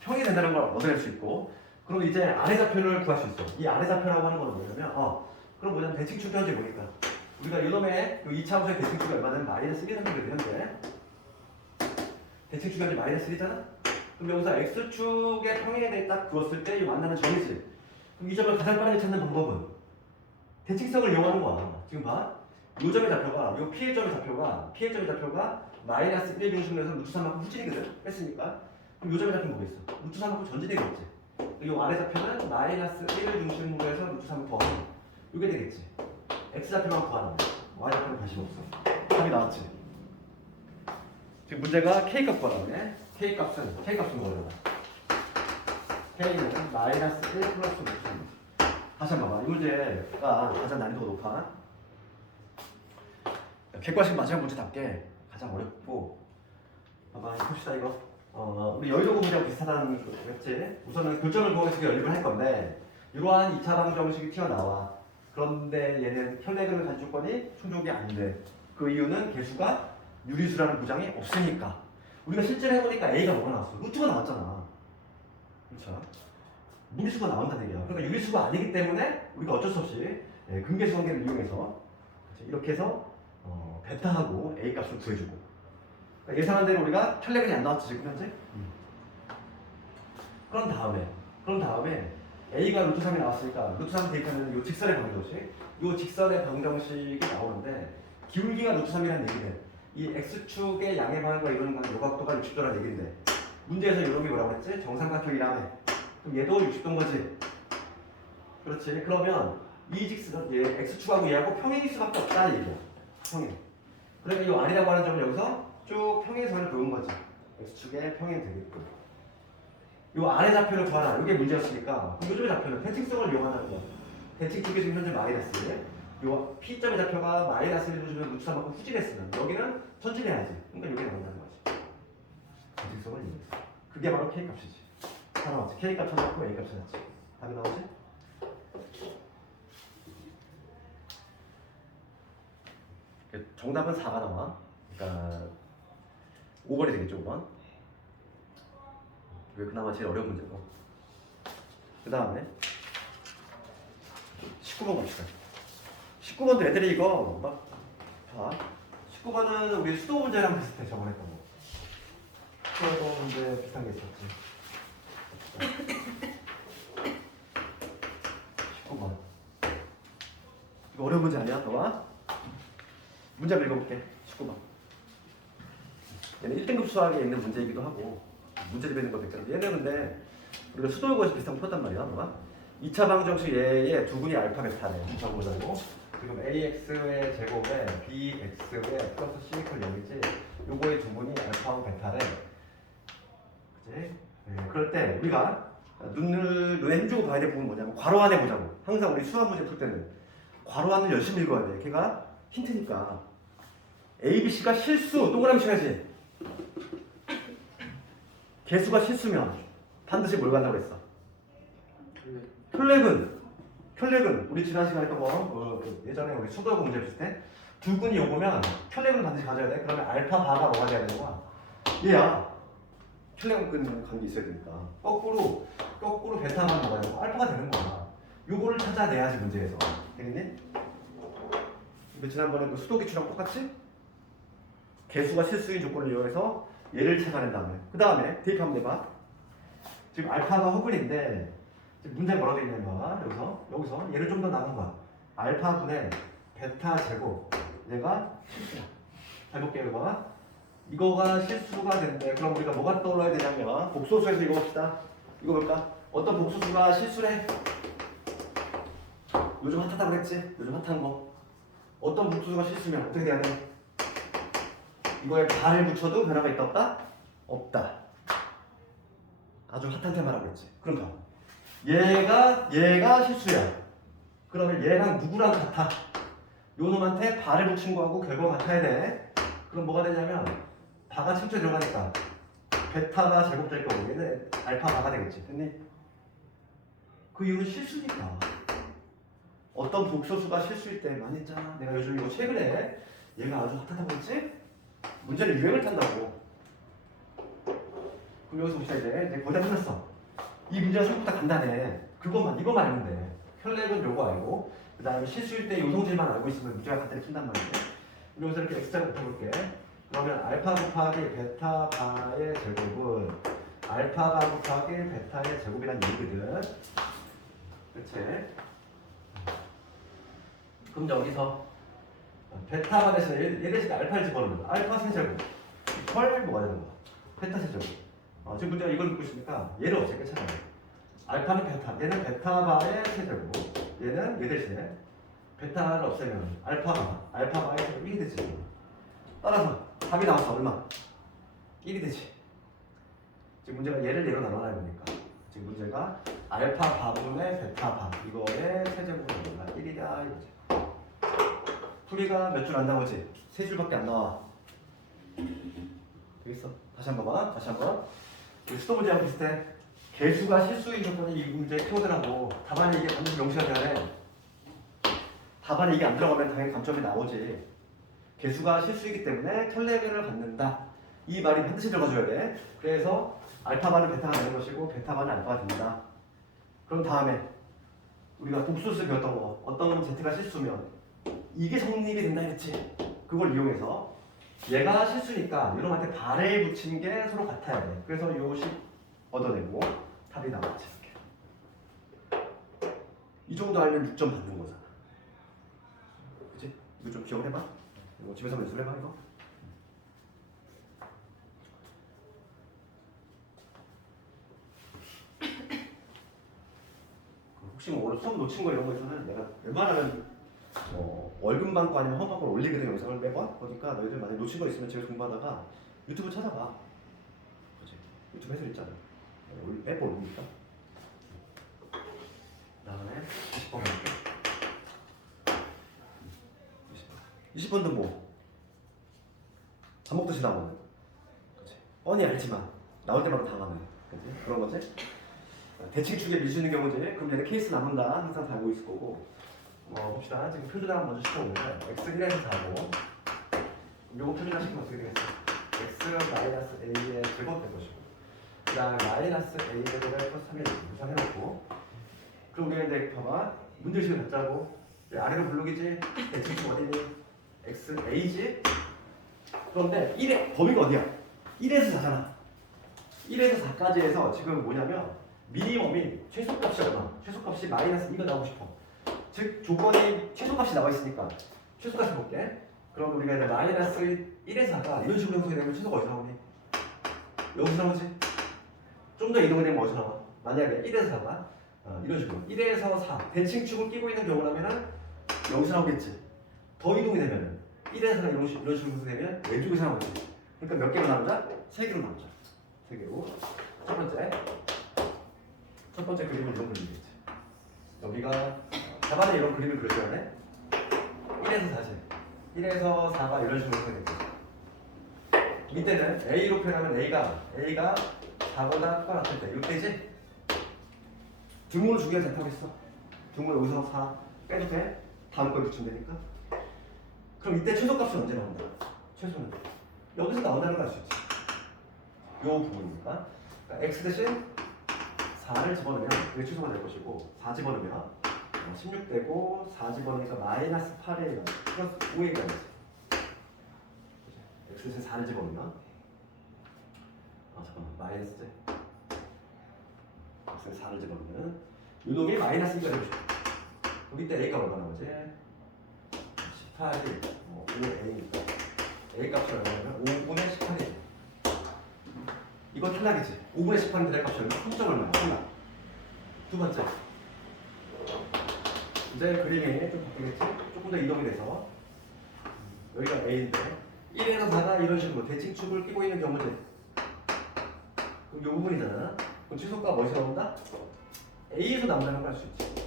평행이 된다는 걸 얻어낼 수 있고, 그럼 이제 아래 좌표를 구할 수 있어. 이 아래 좌표라고 하는 건 뭐냐면, 그럼 뭐냐면 대칭축 현재 보니까 우리가 이놈의 그 2차 함수의 대칭축이 얼마냐면 마이너스 1이 되는데, 대칭축이 현재 마이너스 1이잖아? 그럼 여기서 x축의 평행에 대해 딱 그었을 때 이 만나는 점이지. 그럼 이 점을 가장 빠르게 찾는 방법은 대칭성을 이용하는 거야. 지금 봐. 이 점의 좌표가, 이 P의 점의 좌표가 마이너스 1 중심에서 루트 3만큼 후진이거든? 했으니까. 그럼 이 점의 좌표는 뭐겠어? 루트 3만큼 전진되겠지. 이 아래 좌표는 마이너스 1을 중심으로 해서 루트 3을 더하면 이게 되겠지. x 좌표만 구하는 거야. y 좌표는 관심 없어. 답이 나왔지. 지금 문제가 k 값 구하라네. k 값은 뭐냐면 k는 마이너스 1 플러스 루트 3. 다시 한번 봐봐. 이 문제가 가장 난이도가 높아. 객관식 마지막 문제답게 가장 어렵고, 봐봐. 봅시다 이거. 우리 여의도 문제하고 비슷하다는 거겠지. 우선은 교점을 구하기 위해 연립을 할 건데, 이러한 2차 방정식이 튀어나와. 그런데 얘는 혈내근을 가진 조건이 충족이 안 돼. 그 이유는 개수가 유리수라는 보장이 없으니까. 우리가 실제로 해보니까 A가 뭐가 나왔어? 루트가 나왔잖아. 그렇죠? 무리수가 나온다는 얘기야. 그러니까 유리수가 아니기 때문에 우리가 어쩔 수 없이 근계수 관계를 이용해서 이렇게 해서 베타하고 A 값을 구해주고, 그러니까 예상한 대로 우리가 혈내근이 안 나왔지 지금 현재. 그런 다음에 A가 루트 3이 나왔으니까 루트 3 대입하면 이 직선의 방정식이 나오는데, 기울기가 루트 3이라는 얘기는 이 x축의 양의 방향과 이루는 이 각도가 60도라는 얘기인데, 문제에서 이놈이 뭐라고 했지? 정삼각형이라며. 그럼 얘도 60도인 거지. 그렇지. 그러면 이 직선, 얘 x축하고 얘하고 평행일 수밖에 없다는 얘기야. 평행. 그러면 이 R이라고 하는 점은 여기서 쭉 평행선을 그은 거지. x축의 평행 되겠고. 이 아래 좌표를 구하라. 이게 문제였으니까. 그럼 요즘의 좌표는 대칭성을 이용한다는 거야. 대칭축이 지금 현재 마이너스. 요 P점의 좌표가 마이너스 1을 주면 루트 3만큼 후진했으면 여기는 전진해야지. 그러니까 여기 나온다는 거지. 대칭성을 이용해서. 그게 바로 K 값이지. 다 나왔지. K 값 찾았고 A 값 찾았지. 답이 나오지? 정답은 4가 나와. 그러니까 5번이 되겠죠, 5번. 왜 그나마 제일 어려운 문제고. 그 다음에 19번 갑시다. 19번도 애들이 이거 막 봐. 19번은 우리 수도 문제랑 비슷해. 저번에 했던 거. 수도 문제 비슷한 게 있었지. 19번. 이거 어려운 문제 아니야? 봐봐. 문제를 읽어볼게. 19번. 얘는 1등급 수학에 있는 문제이기도 하고 문제집 있는 거 백자인데, 얘는 근데 우리가 수도요거에서 비슷한 거 풀었단 말이야. 봐봐. 2차 방정식 얘의 두근이 알파 베타네. 정보자고. 지금 AX의 제곱에 BX의 플러스 C 이퀄 0이지 요거의 두 분이 알파하고 베타래. 그치? 네, 그럴 때 우리가 눈에 힘주고 봐야 될 부분은 뭐냐면 괄호 안에 보자고. 항상 우리 수학 문제 풀 때는 괄호 안을 열심히 읽어야 돼. 걔가 힌트니까. A, B, C가 실수 동그라미 쳐야지. 개수가 실수면 반드시 뭘 간다고 그랬어? 혈렉은 우리 지난 시간에 했던 거 예전에 우리 수도여고 문제 풀 때 두 분이 요거면 혈렉을 반드시 가져야 돼. 그러면 알파 바가 뭐가 돼야 되는 거야? 얘야. 혈렉을 끊는 관계 있어야 되니까 거꾸로 베타만 뭐가 되고 알파가 되는 거야. 요거를 찾아내야지 문제에서. 되겠니? 근데 지난번에 그 수도 기출랑 똑같이 개수가 실수인 조건을 이용해서 얘를 찾아낸 다음에 대입하면 돼봐. 지금 알파가 허블인데 지금 문제 뭐라고 되어 있냐면 여기서 얘를 좀 더 나눈 거야. 알파분의 베타 제곱 얘가 실수야. 잘 볼게요. 이거가 실수가 된대. 그럼 우리가 뭐가 떠올라야 되냐면 복소수에서 이거 봅시다. 이거 볼까? 어떤 복소수가 실수래? 요즘 핫하다고 그랬지? 요즘 핫한 거. 어떤 복소수가 실수면 어떻게 돼야 돼? 이거에 발을 붙여도 변화가 있다 없다? 없다. 아주 핫한 테마라고 그랬지. 그러니까 얘가 실수야. 그러면 얘랑 누구랑 같아? 요 놈한테 발을 붙인 거하고 결과가 같아야 돼. 그럼 뭐가 되냐면 바가 침투에 들어가니까 베타가 제곱될 거고 얘는 알파 바가 되겠지. 됐니? 그 이유는 실수니까. 어떤 복소수가 실수일 때 많이 했잖아. 내가 요즘 이거 최근에 얘가 아주 핫하다고 했지? 문제는 유행을 탄다고. 그럼 여기서 봅시다. 이제 거의 다 끝났어. 이 문제가 생각보다 간단해. 이거만 알면 돼. 혈렉은 요거 알고 그 다음에 실수일 때 요성질만 알고 있으면 문제가 간단히 푼단 말이야. 여기서 이렇게 x자를 붙여볼게. 그러면 알파 곱하기 베타 바의 제곱은 알파 바 곱하기 베타의 제곱이란 얘기거든. 그치? 그럼 여기서 베타 바 대신에 얘 대신에 알파를 집어넣으면 알파 세제곱 헐 뭐가 되는 거야? 베타 세제곱. 지금 문제가 이걸 묻고 있으니까 얘를 없애. 괜찮아요. 알파는 베타, 얘는 베타 바의 세제곱, 얘는 얘 대신에 베타를 없애면 알파 바의 세제곱 1이 되지. 따라서 답이 나왔어. 얼마? 1이 되지. 지금 문제가 얘를 얘로 나눠놔야 되니까 지금 문제가 알파 바분의 베타 바 이거의 세제곱은 얼마? 1이다 이거지. 풀이가 몇 줄 안 나오지? 3줄밖에 안 나와. 되겠어? 다시 한번 봐. 다시 한번. 수도 문제랑 비슷해. 개수가 실수인 조건이 이 문제 키워드라고. 답안에 이게 반드시 명시가 돼야 돼. 답안에 이게 안 들어가면 당연히 감점이 나오지. 개수가 실수이기 때문에 혈렉을 갖는다. 이 말이 반드시 들어가줘야 돼. 그래서 알파바는 베타가 되는 것이고 베타바는 알파가 된다. 그럼 다음에 우리가 복수수 배웠던 거. 어떤 z가 실수면 이게 성립이 된다 했지. 그걸 이용해서 얘가 실수니까 이놈한테 발을 붙인 게 서로 같아야 돼. 그래서 요식 얻어내고 답이 나왔지. 이렇게. 이 정도 알면 6점 받는 거잖아. 그치? 이거 좀 기억을 해봐. 이거 집에서 연습해봐 이거. 혹시 뭐 오늘 수업 놓친 거 이런 거 있으면 내가 웬만하면 월급 받고 아니면 헌법을 올리거든 영상을 매번. 그러니까 너희들 만약 놓친 거 있으면 제가 공부하다가 유튜브 찾아봐. 그치? 유튜브 해설 있잖아. 매번 올리니까. 다음에 20번 갈게. 20번도 뭐 밥 먹듯이 나오는. 그치? 뻔히 알지만 나올 때마다 당하는. 그치? 그런 거지? 대칭축에 밀 수 있는 경우지. 그럼 얘는 케이스 남는다 항상 다 알고 있을 거고. 봅시다. 지금 표준화 먼저 시켜보면 x1에서 4고 요거 표준화 시키면 어떻게 되겠어? x 마이너스 a의 제곱 될 것이고 그 다음에 마이너스 a의 제곱을 플러스 3을 무상해놓고 그럼 우리가 이제 봐봐. 문제식을 갖자고 아래로 블록이지? 대칭축 어디니? x a지? 그런데 1의 범위가 어디야? 1에서 4잖아. 1에서 4까지 해서 지금 뭐냐면 미니멈이 최소값이 얼마? 최소값이 마이너스 2가 나오고 싶어. 즉 조건이 최소값이 나와 있으니까 최소값을 볼게. 그럼 우리가 이제 마이너스 1에서 4가 이런 식으로 형성이 되면 최소가 어디서 나오니? 여기서 나오지? 좀 더 이동이 되면 어디서 나와? 만약에 1에서 4가 이런 식으로 1에서 4 대칭축을 끼고 있는 경우라면은 여기서 나오겠지. 더 이동이 되면은 1에서 이런 식으로 되면 왼쪽에서 나오겠지. 그러니까 몇 개로 나누자? 3개로 나누자. 3개로. 첫 번째 그림은 이런 그림이겠지. 여기가 답안에 이런 그림을 그려줘야 돼. 1에서 4지. 1에서 4가 이런 식으로 되겠지. 밑에는 A로 표현하면 A가 4보다 크거나 같을 때 이때지? 등호를 주기가 잘하겠어. 등호 여기서 4 빼도 돼? 다음 거에 붙이면 되니까. 그럼 이때 최소값은 언제 나온다? 최소는 여기서 나온다는 걸 알 수 있지. 요 부분이니까. 그러니까 x 대신 4를 집어넣으면 그게 최소가 될 것이고 4 집어넣으면 16 되고 4 집어넣으니까 마이너스 8에 플러스 5에 가야지. x 대신 4를 집어넣으면 잠깐만 마이너스 x 대신 4를 집어넣으면 요놈이 마이너스 2가 되고 싶어. 그럼 이때 a가 얼마 나오지? 18이 5a니까 a 값이 얼마냐면 5분의 18이 이건 탈락이지. 5분의 18인데 내 값이 얼마? 3점 얼마야? 탈락. 두 번째 이제 그림이 좀 바뀌겠지? 조금 더 이동이 돼서 여기가 a인데 1에서 4가 이런 식으로 대칭축을 끼고 있는 경우지. 그럼 이 부분이잖아. 그럼 최소값 어디서 나온다? a에서 나온다는 걸 알 수 있지.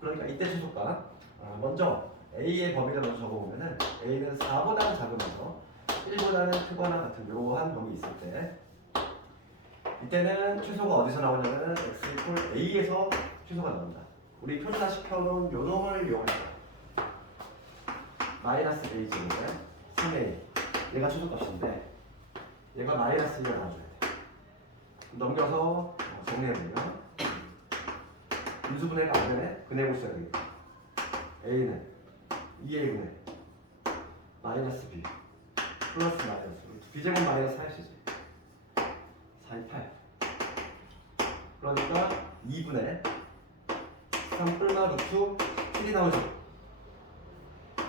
그러니까 이때 최소값 먼저 a의 범위를 먼저 적어보면은 a는 4보다는 작으면서 1보다는 크거나 같은 묘한 범위 있을 때 이때는 최소가 어디서 나오냐면은 x 이퀄 a에서 최소가 나온다. 우리 표준화 시켜놓은 요 놈을 이용해서 마이너스 a 제곱에 3a 얘가 최소값인데 얘가 마이너스 2가 나와줘야 돼. 넘겨서 정리해보면 인수분해가 안 되네? 근해고 써야 되겠다. a는 2a분의 마이너스 b 플러스 마이너스 b제곱 마이너스 4이지 4이 8 그러니까 2분의 3 뿔마 루트 7이 나오죠.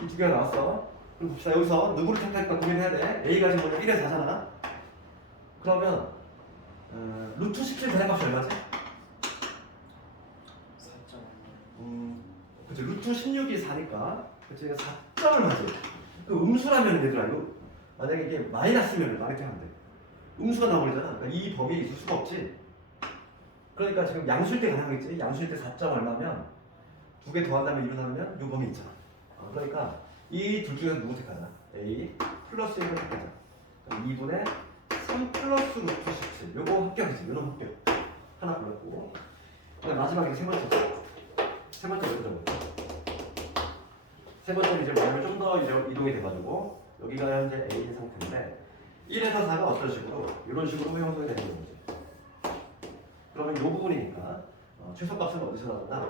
이 두 개가 나왔어. 그럼 봅시다. 여기서 누구를 택할까 고민해야 돼. a가 지금 1에서 4잖아. 그러면 루트 17 대략값이 얼마지? 4.5. 그치 루트 16이 4니까 그치 4점을 맞지. 그 음수라면 얘들아 이거 만약에 이게 마이너스면 이렇게 하면 돼. 음수가 나오잖아. 그러니까 이 범위에 있을 수가 없지. 그러니까 지금 양수일 때 가능하겠지. 양수일 때 4점 얼마면 두 개 더한다면 1로 나누면 이 범위 있잖아. 그러니까 이 둘 중에서 누구 택하나? a 플러스 1을 택하자. 그럼 2분의 3 플러스 루트 17 요거 합격이지. 요놈 합격. 하나 골랐고 그다음 마지막에 세 번째 여기서 세 번째는 이제 뭐냐면 좀 더 이동이 돼가지고 여기가 현재 A인 상태인데 1에서 4가 어떤 식으로 이런 식으로 형성이 되는 거지. 그러면 이 부분이니까 최소값은 어디서 나온다?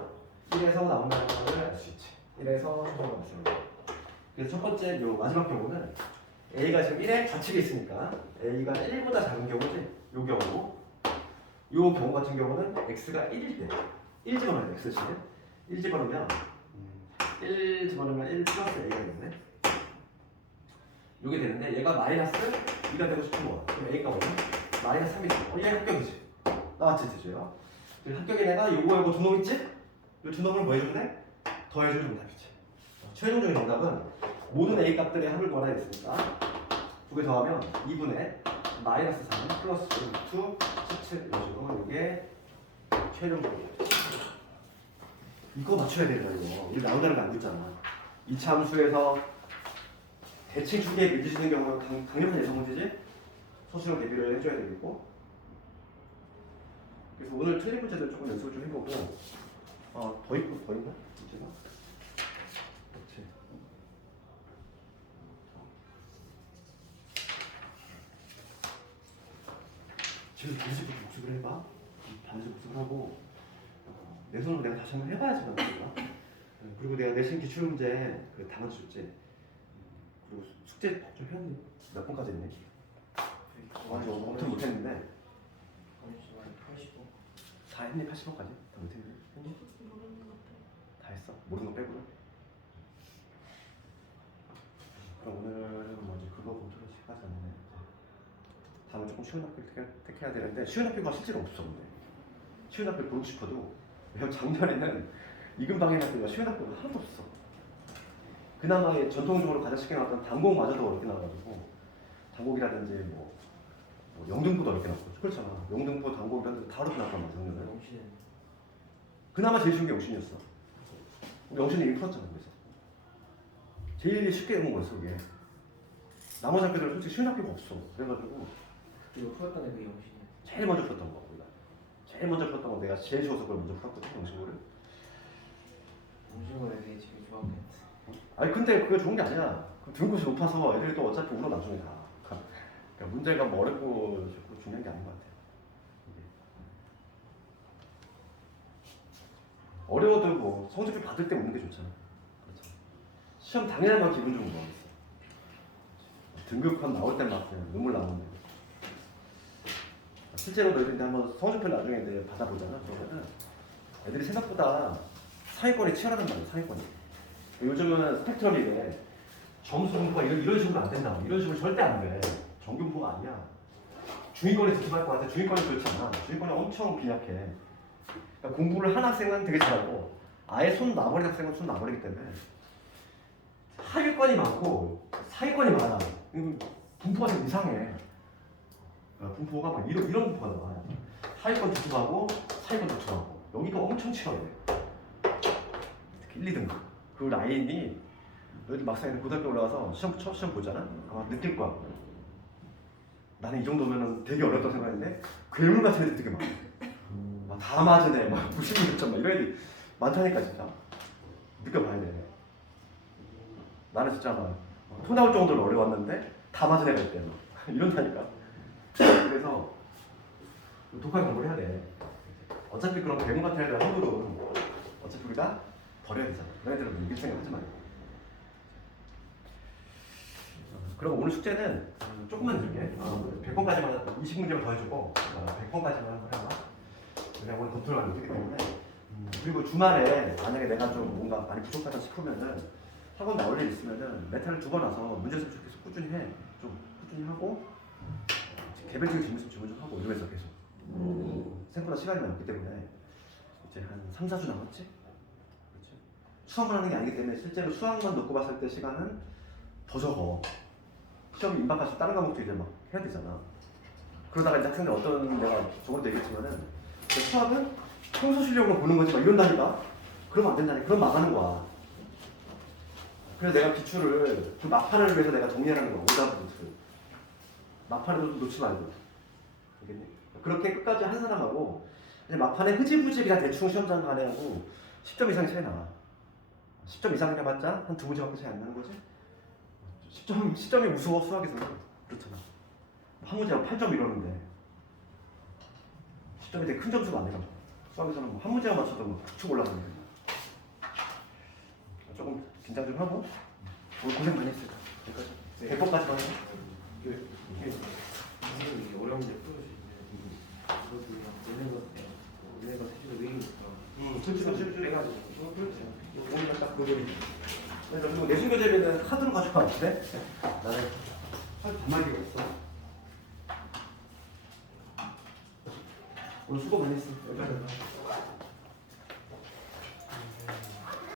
1에서 나온다는 걸 알 수 있지. 1에서 최소가 나온다. 그래서 첫 번째 요 마지막 경우는 A가 지금 1에 가치가 있으니까 A가 1보다 작은 경우지. 요 경우 같은 경우는 X가 1일 때 1 집어넣어야 돼. X는 1 집어넣으면 1 집어넣으면 1 플러스 A가 되겠네. 이게 되는데 얘가 마이너스 2가 되고 싶은 거야. 그럼 A가 뭐야? 마이너스 3이지. 얘 합격이지. 나왔지 대주요. 합격인 애가 요거 두 놈 있지? 이 두 놈을 뭐 해주면 돼? 더해주면 정답이지. 최종적인 정답은 모든 A 값들의 합을 구하라 했으니까 두 개 더하면 2분의 마이너스 3 플러스 루트 17 이런 식으로 이게 최종적인 이거 맞춰야 되는 이거. 이거 나온다는 거 안 듣잖아. 이차 함수에서 대칭 축에 밀리시는 경우는 강력한 예상 문제지. 소수형 대비를 해줘야 되겠고. 그래서 오늘 틀린 문제들 조금 연습을 좀 해보고. 더 있나? 문제가? 그렇지. 지금 반드시 복습을 해봐. 반드시 복습을 하고. 내 손으로 내가 다시 한번 해봐야지 나니까. 그리고 내가 내신 기출 문제 그 답안 줬지. 그리고 숙제 좀 해왔니? 몇 번까지 했니? 아직 엄청 못했는데. 4 했니? 80번까지? 다 못했니? 했니? 다 했어? 모르는 거 빼고는? 그럼 오늘은 뭐지? 그거 검토를 시까지 않네. 다음은 조금 쉬운 학교를 택해야 되는데 쉬운 학교가 실제로 없어 근데. 쉬운 학교를 보고 싶어도 왜냐면 작년에는 이금 방해 학교가 쉬운 학교가 하나도 없어. 그나마 전통적으로 가장 쉽게 나왔던 단곡마저도 어렵게 나와가지고 단곡이라든지 뭐 영등포도 어렵게 나왔고 그렇잖아. 영등포 단곡이라든지 다 어렵게 나왔단 말이야 작년에. 영신은 그나마 제일 쉬운 게 영신이었어. 우리 영신이 이미 풀었잖아. 그래서 제일 쉽게 해본 거였어 그게. 나머지 학교들은 솔직히 쉬운 학교가 없어. 그래가지고 이거 풀었던 애그 영신이. 제일 먼저 풀었던 거 우리가. 제일 먼저 풀었던 거 내가 제일 쉬워서 그걸 먼저 풀었거든 영신고를. 영신을 애들이 제일 좋아하겠네. 아니 근데 그게 좋은 게 아니야. 등급이 높아서 애들이 또 어차피 울어 나중에 다. 그러니까 문제가 뭐 어렵고 좋고 중요한 게 아닌 것 같아. 이게. 어려워도 뭐 성적표 받을 때 오는 게 좋잖아. 그렇죠. 시험 당일만 기분 좋은 거 있어. 등급컷 나올 때만 그냥 눈물 나오는데. 실제로 너희들 한번 성적표 나중에 이제 받아보잖아. 그러면은 애들이 생각보다 상위권이 치열하단 말이야. 상위권이. 요즘은 스펙트럼이래. 점수 분포가 이런 식으로 안 된다. 이런 식으로 절대 안 돼. 정규 분포가 아니야. 중위권에 득점할 것 같아. 중위권이 그렇잖아. 중위권이 엄청 빈약해. 그러니까 공부를 한 학생은 되게 잘하고 아예 손 놔버린 학생은 손 놔버리기 때문에 하위권이 많고 상위권이 많아. 분포가 좀 이상해. 분포가 막 이런 분포가 나와. 하위권 두툼하고 상위권 두툼하고 여기가 엄청 치열해. 특히 1, 2등급. 그 라인이 너희들 막상 고등학교 올라가서 첫 시험 보잖아? 아마 느낄 거야. 나는 이 정도면 되게 어렵다고 생각했는데 괴물 같은 애들 되게 많아. 막 다 맞은 애, 막 96점 막 이런 애들이 많다니까 진짜. 느껴봐야 돼. 나는 진짜 막 토 나올 정도로 어려웠는데 다 맞은 애가 있대. 막. 이런다니까. 그래서 독하게 공부를 해야 돼. 어차피 그런 괴물 같은 애들 함부로 어차피 우리가 버려야 되잖아. 그런 애들은 이길 생각 하지 말고. 그럼 오늘 숙제는 조금만 줄게. 100번까지만 20문제만 더 해주고 100번까지만 한번 해봐. 내가 오늘 검토를 안 했기 때문에. 그리고 주말에 만약에 내가 좀 뭔가 많이 부족하다 싶으면은 학원 나올 일 있으면은 메타를 2번 와서 문제수업 계속 꾸준히 해. 좀 꾸준히 하고 개별적인 질문수업 질문 좀 하고 이러면서 계속. 생각보다 시간이 많기 때문에 이제 한 3, 4주 남았지? 그렇지? 수학을 하는 게 아니기 때문에 실제로 수학만 놓고 봤을 때 시간은 더 적어. 시험 임박할 수 다른 과목도 이제 막 해야 되잖아. 그러다가 이제 학생들 어떤 내가 저번에 얘기했지만은 수학은 평소 실력으로 보는 거지 막 이런다니까. 그러면 안 된다니까. 그럼 망하는 거야. 그래서 내가 기출을 그 막판을 위해서 내가 정리하는 거야. 오답부터. 막판에도 놓지 말고. 알겠니? 그렇게 끝까지 한 사람하고 이제 막판에 흐지부지 그냥 대충 시험장 가네 하고 10점 이상이 차이 나. 10점 이상 해봤자 한 2문제밖에 차이 안 나는 거지. 10점이 우스워 수학에서는. 그렇잖아. 한 문제가 8점 이러는데 10점이 되게 큰 점수가 아니라 수학에서는 뭐 한 문제만 맞춰도 뭐 툭 올라가는데 조금 긴장 좀 하고 오늘 고생 많이 했어요. 여기까지. 100번까지만 해요. 이게 어려운 게 풀어줄 수 있는 그것도 그냥 얘네가 해주는 의의니까 솔직히 빼가지고 이거 풀었지. 오늘 딱 그거를. 그리고 내신교재는 카드로 가져가 왔는데 나는 카드 단말기가 있어. 오늘 수고 많이 했어. 여기까지.